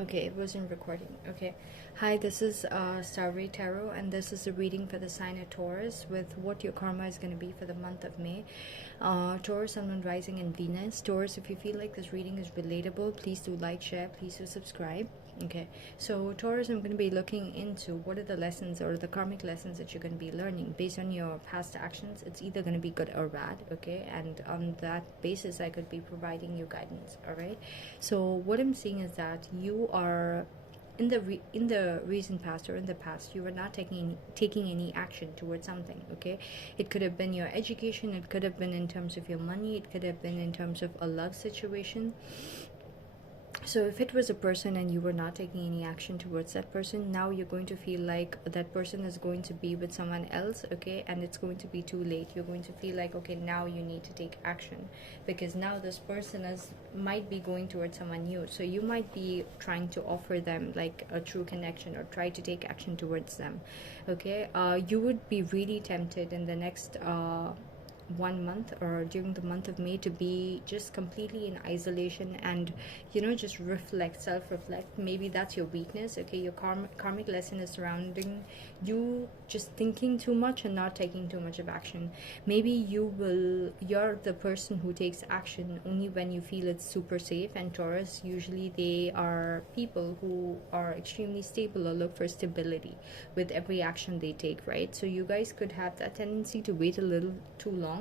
Okay, it wasn't recording. Okay. Hi, this is Starry Tarot, and this is a reading for the sign of Taurus with what your karma is going to be for the month of May. Taurus, Sun, Moon, Rising, and Venus. Taurus, if you feel like this reading is relatable, please do like, share, please do subscribe. Okay, so Taurus, I'm going to be looking into what are the lessons or the karmic lessons that you're going to be learning based on your past actions. It's either going to be good or bad, okay, and on that basis I could be providing you guidance. All right, so what I'm seeing is that you are in the recent past, or in the past, you were not taking any action towards something. Okay, it could have been your education, it could have been in terms of your money, it could have been in terms of a love situation. So if it was a person and you were not taking any action towards that person, now you're going to feel like that person is going to be with someone else, okay, and it's going to be too late. You're going to feel like, okay, now you need to take action, because now this person might be going towards someone new. So you might be trying to offer them like a true connection, or try to take action towards them. Okay, you would be really tempted in the next 1 month, or during the month of May, to be just completely in isolation and, you know, just self-reflect. Maybe that's your weakness. Okay, your karmic lesson is surrounding you just thinking too much and not taking too much of action. Maybe you're the person who takes action only when you feel it's super safe. And Taurus, usually they are people who are extremely stable or look for stability with every action they take, right? So you guys could have that tendency to wait a little too long.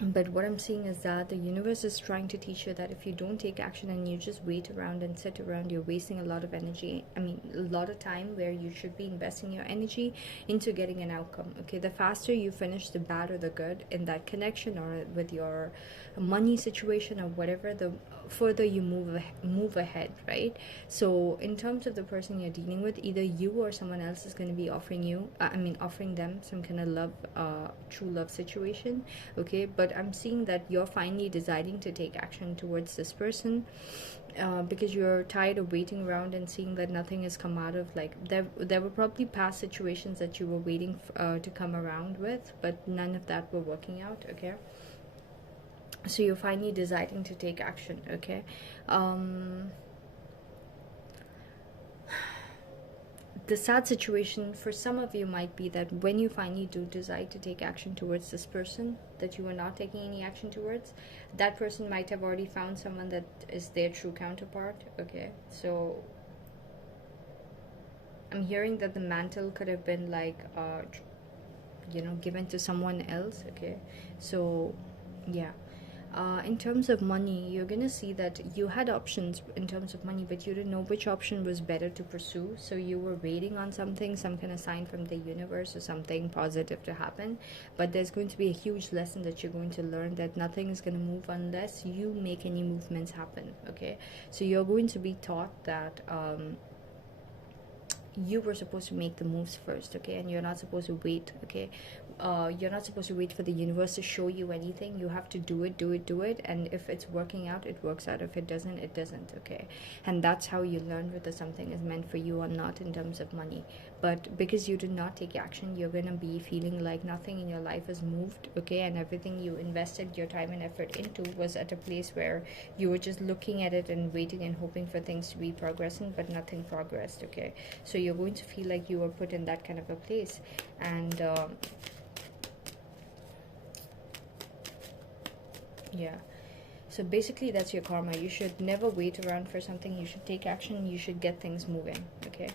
But what I'm seeing is that the universe is trying to teach you that if you don't take action and you just wait around and sit around, you're wasting a lot of energy. I mean, a lot of time where you should be investing your energy into getting an outcome. Okay, the faster you finish the bad or the good in that connection, or with your money situation or whatever, the further you move ahead, right? So in terms of the person you're dealing with, either you or someone else is going to be offering them some kind of love, true love situation. Okay, but I'm seeing that you're finally deciding to take action towards this person, because you're tired of waiting around and seeing that nothing has come out of, like, there were probably past situations that you were waiting to come around with, but none of that were working out. Okay, so you're finally deciding to take action. Okay, the sad situation for some of you might be that when you finally do decide to take action towards this person that you were not taking any action towards, that person might have already found someone that is their true counterpart. Okay, so I'm hearing that the mantle could have been like given to someone else. Okay, so yeah, in terms of money, you're gonna see that you had options in terms of money, but you didn't know which option was better to pursue. So you were waiting on something, some kind of sign from the universe or something positive to happen. But there's going to be a huge lesson that you're going to learn, that nothing is going to move unless you make any movements happen. Okay, so you're going to be taught that you were supposed to make the moves first. Okay, and you're not supposed to wait. Okay, you're not supposed to wait for the universe to show you anything. You have to do it, and if it's working out, it works out. If it doesn't, it doesn't. Okay, and that's how you learn whether something is meant for you or not in terms of money. But because you did not take action, you're gonna be feeling like nothing in your life has moved. Okay, and everything you invested your time and effort into was at a place where you were just looking at it and waiting and hoping for things to be progressing, but nothing progressed. Okay, so you're going to feel like you were put in that kind of a place. And yeah, so basically that's your karma. You should never wait around for something. You should take action. You should get things moving. Okay,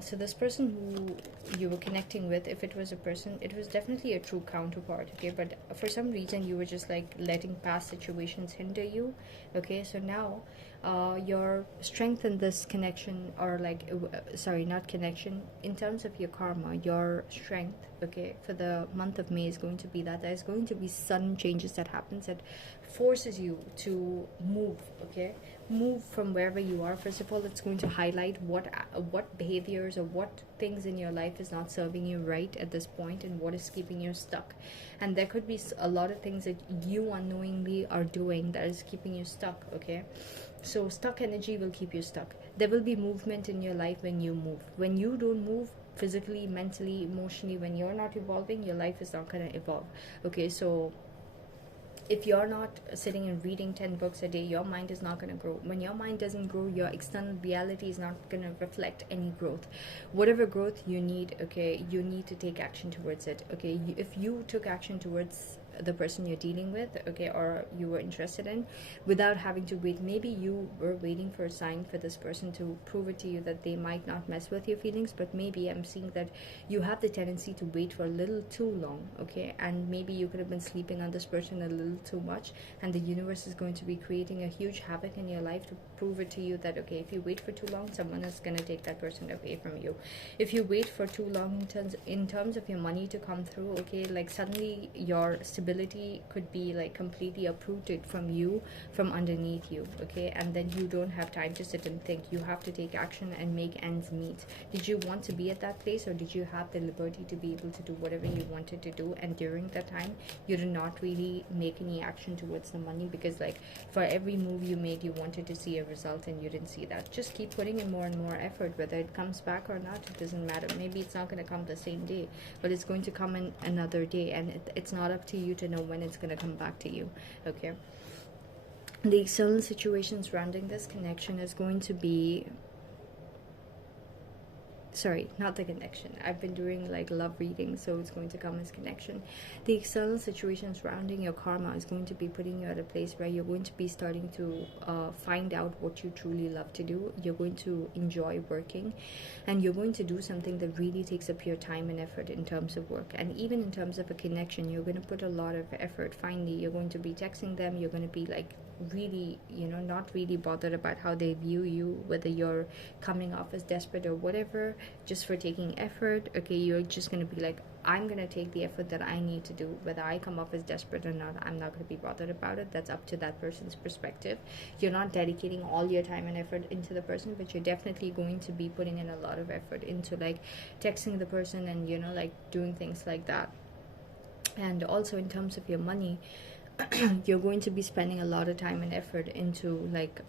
so this person who you were connecting with, if it was a person, it was definitely a true counterpart. Okay, but for some reason you were just like letting past situations hinder you. Okay, so now your strength in this connection, or like sorry, not connection, in terms of your karma, your strength, okay, for the month of May is going to be that there's going to be sudden changes that happens that forces you to move. Okay, move from wherever you are. First of all, it's going to highlight what behaviors or what things in your life is not serving you right at this point, and what is keeping you stuck. And there could be a lot of things that you unknowingly are doing that is keeping you stuck. Okay, so stuck energy will keep you stuck. There will be movement in your life when you move. When you don't move physically, mentally, emotionally, when you're not evolving, your life is not going to evolve. Okay, so if you're not sitting and reading 10 books a day, your mind is not going to grow. When your mind doesn't grow, your external reality is not going to reflect any growth. Whatever growth you need, okay, you need to take action towards it. Okay, if you took action towards the person you're dealing with, okay, or you were interested in, without having to wait, maybe you were waiting for a sign for this person to prove it to you that they might not mess with your feelings, but maybe I'm seeing that you have the tendency to wait for a little too long, okay, and maybe you could have been sleeping on this person a little too much, and the universe is going to be creating a huge havoc in your life to prove it to you that, okay, if you wait for too long, someone is going to take that person away from you. If you wait for too long in terms of your money to come through, okay, like suddenly your stability could be like completely uprooted from you, from underneath you, okay, and then you don't have time to sit and think. You have to take action and make ends meet. Did you want to be at that place, or did you have the liberty to be able to do whatever you wanted to do, and during that time you did not really make any action towards the money, because like for every move you made, you wanted to see a result and you didn't see that. Just keep putting in more and more effort. Whether it comes back or not, it doesn't matter. Maybe it's not going to come the same day, but it's going to come in another day, and it's not up to you to know when it's going to come back to you, okay. The external situation surrounding this connection is going to be, sorry, not the connection. I've been doing like love reading, so it's going to come as connection. The external situation surrounding your karma is going to be putting you at a place where you're going to be starting to find out what you truly love to do. You're going to enjoy working, and you're going to do something that really takes up your time and effort in terms of work. And even in terms of a connection, you're going to put a lot of effort. Finally, you're going to be texting them. You're going to be like really, you know, not really bothered about how they view you, whether you're coming off as desperate or whatever, just for taking effort, okay. You're just going to be like, I'm going to take the effort that I need to do. Whether I come off as desperate or not, I'm not going to be bothered about it. That's up to that person's perspective. You're not dedicating all your time and effort into the person, but you're definitely going to be putting in a lot of effort into like texting the person and, you know, like doing things like that. And also in terms of your money, you're going to be spending a lot of time and effort into like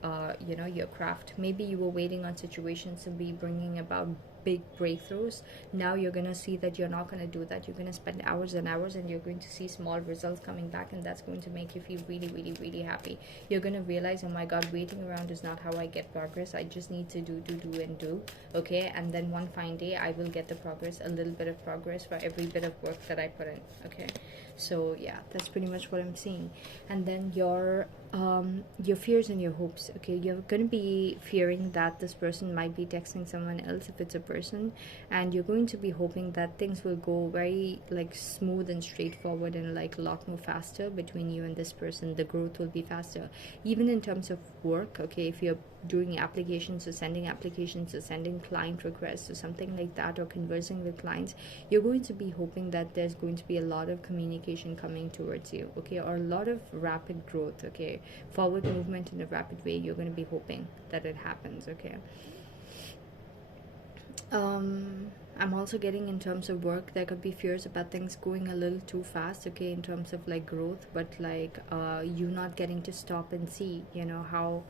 you know, your craft. Maybe you were waiting on situations to be bringing about big breakthroughs. Now you're going to see that you're not going to do that. You're going to spend hours and hours, and you're going to see small results coming back, and that's going to make you feel really, really, really happy. You're going to realize, oh my god, waiting around is not how I get progress. I just need to do and do, okay. And then one fine day I will get the progress, a little bit of progress for every bit of work that I put in, okay. So yeah, that's pretty much what I'm seeing. And then your fears and your hopes, okay. You're going to be fearing that this person might be texting someone else, if it's a person, and you're going to be hoping that things will go very like smooth and straightforward and like a lot more faster between you and this person. The growth will be faster, even in terms of work, okay. If you're doing applications or sending client requests or something like that, or conversing with clients, you're going to be hoping that there's going to be a lot of communication coming towards you, okay, or a lot of rapid growth, okay, forward movement in a rapid way. You're going to be hoping that it happens, okay. I'm also getting in terms of work, there could be fears about things going a little too fast, okay, in terms of like growth, but like you not getting to stop and see, you know, how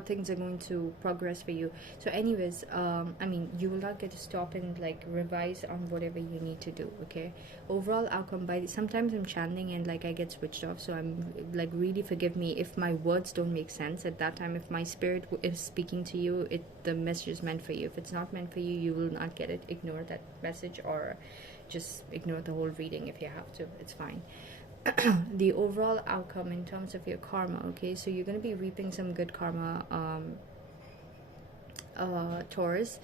things are going to progress for you. So anyways, I mean, you will not get to stop and like revise on whatever you need to do, okay. Overall outcome, by sometimes I'm channeling and like I get switched off, so I'm like, really forgive me if my words don't make sense at that time. If my spirit is speaking to you, the message is meant for you. If it's not meant for you, you will not get it. Ignore that message, or just ignore the whole reading if you have to. It's fine. The overall outcome in terms of your karma, okay, so you're going to be reaping some good karma, Taurus,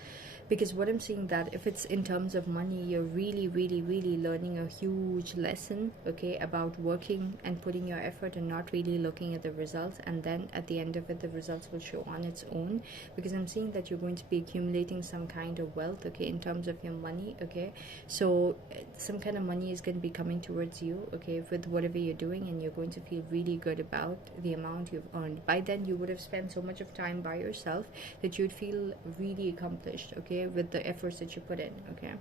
because what I'm seeing, that if it's in terms of money, you're really, really, really learning a huge lesson, okay, about working and putting your effort and not really looking at the results, and then at the end of it the results will show on its own, because I'm seeing that you're going to be accumulating some kind of wealth, okay, in terms of your money, okay. So some kind of money is going to be coming towards you, okay, with whatever you're doing, and you're going to feel really good about the amount you've earned. By then you would have spent so much of time by yourself that you'd feel really accomplished, okay, with the efforts that you put in, okay.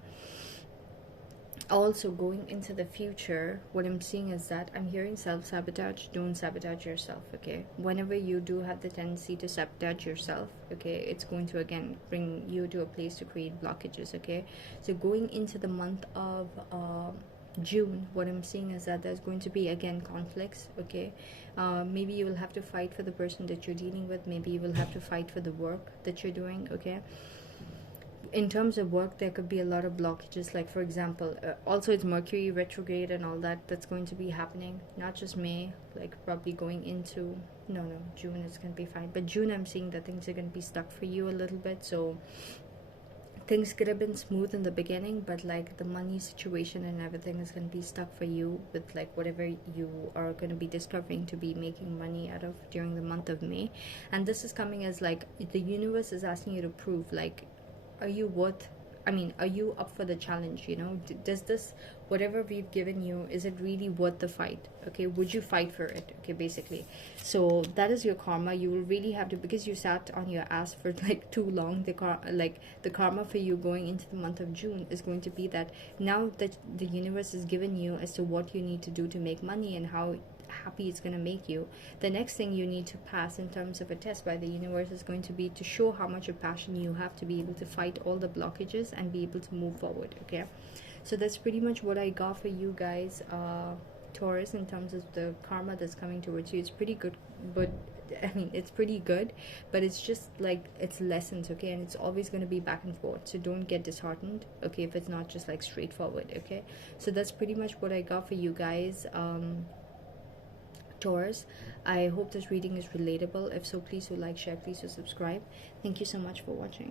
Also, going into the future, what I'm seeing is that I'm hearing self-sabotage. Don't sabotage yourself, okay. Whenever you do have the tendency to sabotage yourself, okay, it's going to again bring you to a place to create blockages, okay. So going into the month of June, what I'm seeing is that there's going to be again conflicts. Okay, maybe you will have to fight for the person that you're dealing with. Maybe you will have to fight for the work that you're doing. Okay, in terms of work, there could be a lot of blockages, like for example, also it's Mercury retrograde and all that, that's going to be happening, not just May, like probably going into, no, June is going to be fine, but June I'm seeing that things are going to be stuck for you a little bit. So things could have been smooth in the beginning, but like the money situation and everything is going to be stuck for you with like whatever you are going to be discovering to be making money out of during the month of May. And this is coming as like the universe is asking you to prove, like, are you worth, I mean, are you up for the challenge? You know, does this, whatever we've given you, is it really worth the fight? Okay, would you fight for it? Okay, basically. So that is your karma. You will really have to, because you sat on your ass for like too long, the karma for you going into the month of June is going to be that now that the universe has given you as to what you need to do to make money and how happy it's going to make you, the next thing you need to pass in terms of a test by the universe is going to be to show how much of passion you have to be able to fight all the blockages and be able to move forward. Okay, so that's pretty much what I got for you guys, Taurus, in terms of the karma that's coming towards you. It's pretty good, but I mean, it's pretty good, but it's just like it's lessons. Okay, and it's always going to be back and forth, so don't get disheartened, okay, if it's not just like straightforward. Okay, so that's pretty much what I got for you guys, Taurus. I hope this reading is relatable. If so, please do like, share, please do subscribe. Thank you so much for watching.